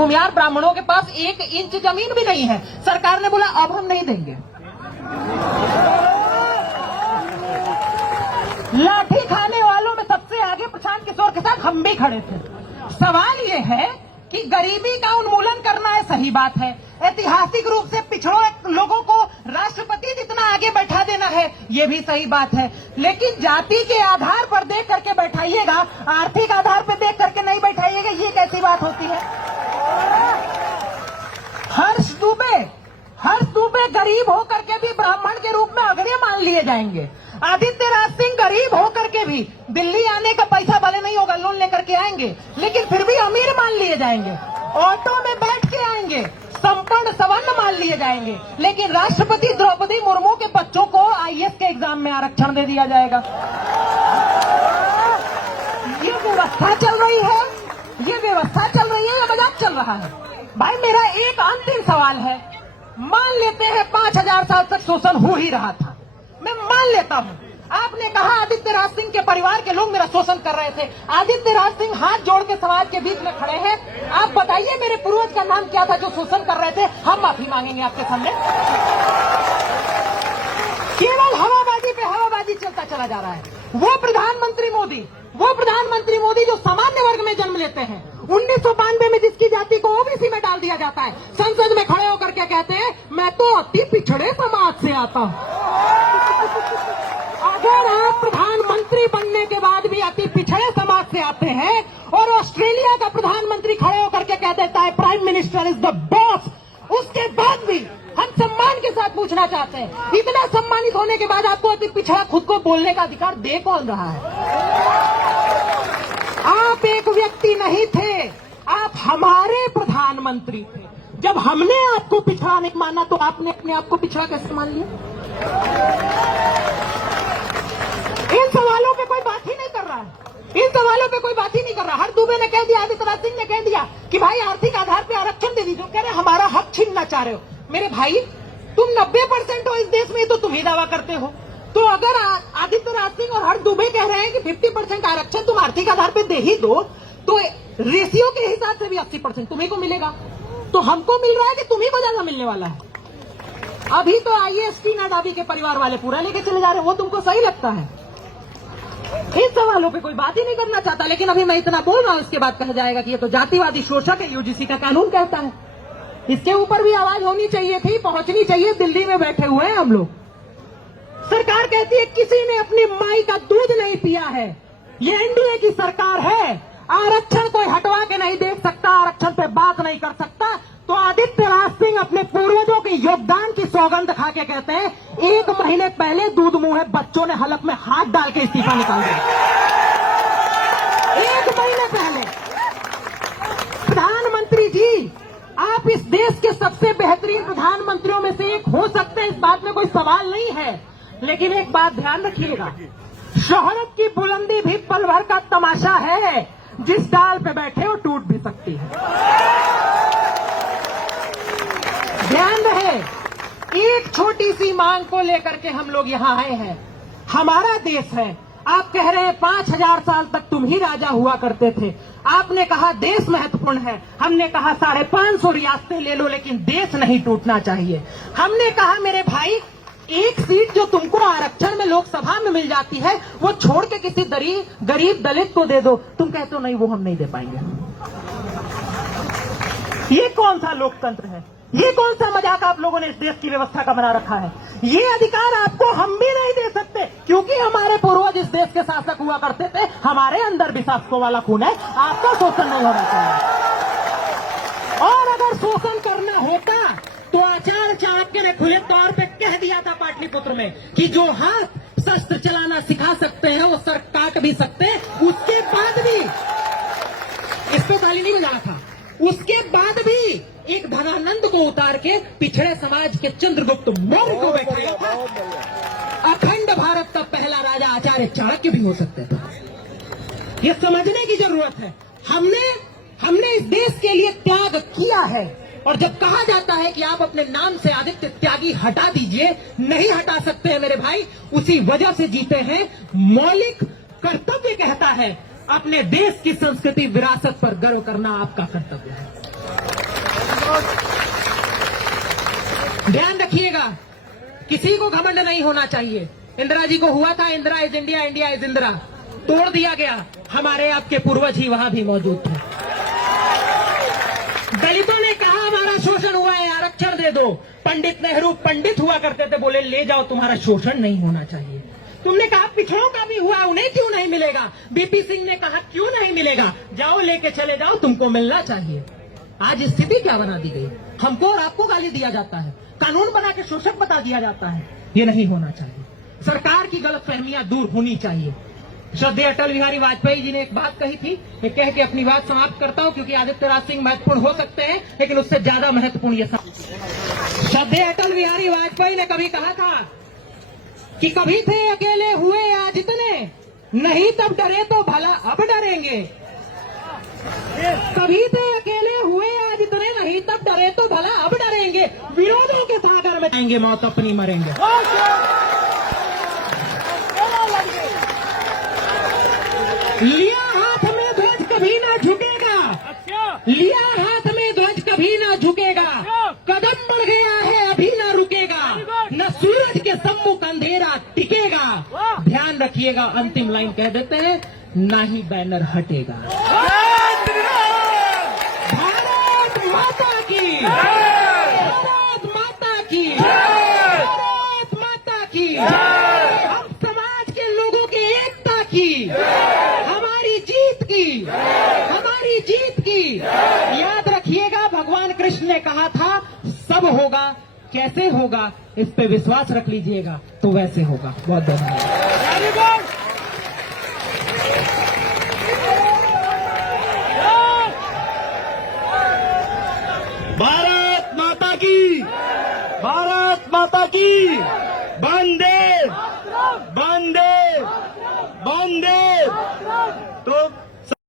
भूमियार ब्राह्मणों के पास 1 इंच जमीन भी नहीं है। सरकार ने बोला अब हम नहीं देंगे। लाठी खाने वालों में सबसे आगे प्रशांत किशोर के साथ हम भी खड़े थे। सवाल ये है कि गरीबी का उन्मूलन करना है, सही बात है। ऐतिहासिक रूप से पिछड़ों लोगों को राष्ट्रपति जितना आगे बैठा देना है, ये भी सही बात है। लेकिन जाति के आधार पर देख करके बैठाइएगा, आर्थिक आधार पर देख करके नहीं बैठाइएगा, ये कैसी बात होती है। हर्ष दुबे गरीब होकर के भी ब्राह्मण के रूप में अग्रणी मान लिए जाएंगे। आदित्य राज सिंह गरीब होकर के भी दिल्ली आने का पैसा भले नहीं होगा, लोन लेकर के आएंगे, लेकिन फिर भी अमीर मान लिए जाएंगे। ऑटो में बैठ के आएंगे, संपन्न सवर्ण मान लिए जाएंगे, लेकिन राष्ट्रपति द्रौपदी मुर्मू के बच्चों को आईएएस के एग्जाम में आरक्षण दे दिया जाएगा। ये व्यवस्था चल रही है, या मजाक चल रहा है? भाई मेरा एक अंतिम सवाल है, मान लेते हैं 5000 साल तक शोषण हो ही रहा था, मैं मान लेता हूं। आपने कहा आदित्य राज सिंह के परिवार के लोग मेरा शोषण कर रहे थे। आदित्य राज सिंह हाथ जोड़ के समाज के बीच में खड़े हैं। आप बताइए मेरे पूर्वज का नाम क्या था जो शोषण कर रहे थे? हम माफी मांगेंगे आपके सामने। केवल हवाबाजी पे हवाबाजी चलता चला जा रहा है। वो प्रधानमंत्री मोदी जो सामान्य वर्ग में जन्म लेते हैं, 1992 में जिसकी जाति को ओबीसी में डाल दिया जाता है, संसद में खड़े होकर के कहते हैं मैं तो अति पिछड़े समाज से आता हूं। अगर आप प्रधानमंत्री बनने के बाद भी अति पिछड़े समाज से आते हैं और ऑस्ट्रेलिया का प्रधानमंत्री खड़े होकर के कह देता है prime minister is the boss, उसके बाद भी हम सम्मान के साथ पूछना चाहते हैं, इतना सम्मानित होने के बाद आपको अति पिछड़ा खुद को बोलने का अधिकार दे कौन रहा है? आप एक व्यक्ति नहीं थे, आप हमारे प्रधानमंत्री थे। जब हमने आपको पिछड़ा नहीं माना तो आपने अपने आप को पिछड़ा कैसे मान लिया? इन सवालों पे कोई बात ही नहीं कर रहा है। हर दुबे ने कह दिया, आदित्य राज सिंह ने कह दिया कि भाई आर्थिक आधार पे आरक्षण दे दीजिए। कह रहे हमारा हक छीनना चाह रहे हो। मेरे भाई तुम 90% हो इस देश में, तो तुम ही दावा करते हो। तो अगर आदित्य राज सिंह और हर दुबे कह रहे हैं कि 50% आरक्षण तुम आर्थिक आधार पे दे ही दो, तो रेशियो के हिसाब से भी 80% तुम्ही को मिलेगा। तो हमको मिल रहा है कि तुम्ही को ज्यादा मिलने वाला है। अभी तो आईएएस टीना दादी के परिवार वाले पूरा लेके चले जा रहे हैं, वो तुमको सही लगता है? इन सवालों पे कोई बात ही नहीं करना चाहता। लेकिन अभी मैं इतना बोल रहा हूं, इसके बाद कहा जाएगा कि ये तो जातिवादी शोषक है, यूजीसी का कानून कहता है। इसके ऊपर भी आवाज होनी चाहिए थी, पहुंचनी चाहिए। दिल्ली में बैठे हुए हैं हम लोग। सरकार कहती है किसी ने अपनी माई का दूध नहीं पिया है। ये एनडीए की सरकार है। आरक्षण कोई हटवा के नहीं देख सकता, आरक्षण पे बात नहीं कर सकता। तो आदित्य राज सिंह अपने पूर्वजों के योगदान की सौगंध खा के कहते हैं 1 महीने पहले दूध मुंह बच्चों ने हलक में हाथ डाल के इस्तीफा निकाल दिया। 1 महीने पहले। प्रधानमंत्री जी, आप इस देश के सबसे बेहतरीन प्रधानमंत्रियों में से एक हो सकते हैं, इस बात में कोई सवाल नहीं है। लेकिन एक बात ध्यान रखिएगा, शोहरत की बुलंदी भी पल भर का तमाशा है। जिस डाल पे बैठे वो टूट भी सकती है। ध्यान रहे, एक छोटी सी मांग को लेकर के हम लोग यहाँ आए हैं। हमारा देश है। आप कह रहे हैं 5000 साल तक तुम ही राजा हुआ करते थे। आपने कहा देश महत्वपूर्ण है, हमने कहा 550 रियासतें ले लो, लेकिन देश नहीं टूटना चाहिए। हमने कहा मेरे भाई, एक सीट जो तुमको आरक्षण में लोकसभा में मिल जाती है, वो छोड़ के किसी गरीब दलित को दे दो। तुम कहते हो नहीं, वो हम नहीं दे पाएंगे। ये कौन सा लोकतंत्र है? ये कौन सा मजाक आप लोगों ने इस देश की व्यवस्था का बना रखा है? ये अधिकार आपको हम भी नहीं दे सकते, क्योंकि हमारे पूर्वज इस देश के शासक हुआ करते थे। हमारे अंदर भी शासकों वाला खून है। आपका शोषण नहीं होना चाहिए। और अगर शोषण करना होता तो आचार्य चाणक्य ने खुले तौर पे कह दिया था पाटलिपुत्र में कि जो हाथ शस्त्र चलाना सिखा सकते हैं वो सर काट भी सकते हैं। उसके बाद भी, इस पे ताली नहीं बजाना था, उसके बाद भी एक धनानंद को उतार के पिछड़े समाज के चंद्रगुप्त मौर्य को बैठाया था। अखंड भारत का पहला राजा आचार्य चाणक्य भी हो सकते थे। ये समझने की जरूरत है। हमने इस देश के लिए त्याग किया है। और जब कहा जाता है कि आप अपने नाम से आदित्य त्यागी हटा दीजिए, नहीं हटा सकते हैं मेरे भाई। उसी वजह से जीते हैं। मौलिक कर्तव्य कहता है अपने देश की संस्कृति विरासत पर गर्व करना आपका कर्तव्य है। ध्यान रखिएगा, किसी को घमंड नहीं होना चाहिए। इंदिरा जी को हुआ था Indira is India, India is Indira, तोड़ दिया गया। हमारे आपके पूर्वज ही वहां भी मौजूद थे। दलितों ने कहा हमारा शोषण हुआ है, आरक्षण दे दो। पंडित नेहरू पंडित हुआ करते थे, बोले ले जाओ, तुम्हारा शोषण नहीं होना चाहिए। तुमने कहा पिछड़ों का भी हुआ, उन्हें क्यों नहीं मिलेगा? बीपी सिंह ने कहा क्यों नहीं मिलेगा, जाओ लेके चले जाओ, तुमको मिलना चाहिए। आज स्थिति क्या बना दी गई, हमको और आपको गाली दिया जाता है, कानून बना के शोषक बता दिया जाता है। ये नहीं होना चाहिए। सरकार की गलतफहमियां दूर होनी चाहिए। श्रद्धेय अटल बिहारी वाजपेयी जी ने एक बात कही थी, मैं कह के अपनी बात समाप्त करता हूं, क्योंकि आदित्य राज सिंह महत्वपूर्ण हो सकते हैं, लेकिन उससे ज्यादा महत्वपूर्ण ये श्रद्धेय अटल बिहारी वाजपेयी ने कभी कहा था कि कभी थे अकेले हुए आज इतने, नहीं तब डरे तो भला अब डरेंगे। कभी थे अकेले हुए आज इतने, नहीं तब डरे तो भला अब डरेंगे। विरोधों के सागर में जाएंगे, मौत अपनी मरेंगे। लिया हाथ में ध्वज कभी ना झुकेगा, लिया हाथ में ध्वज कभी ना झुकेगा, कदम बढ़ गया है अभी ना रुकेगा, न सूरज के सम्मुख अंधेरा टिकेगा। ध्यान रखिएगा, अंतिम लाइन कह देते हैं, ना ही बैनर हटेगा। भारत माता की, भारत माता की, भारत माता की। हम समाज के लोगों की एकता की, हमारी जीत की, हमारी जीत की। याद रखिएगा, भगवान कृष्ण ने कहा था सब होगा, कैसे होगा इस पे विश्वास रख लीजिएगा, तो वैसे होगा। बहुत धन्यवाद। भारत माता की, भारत माता की।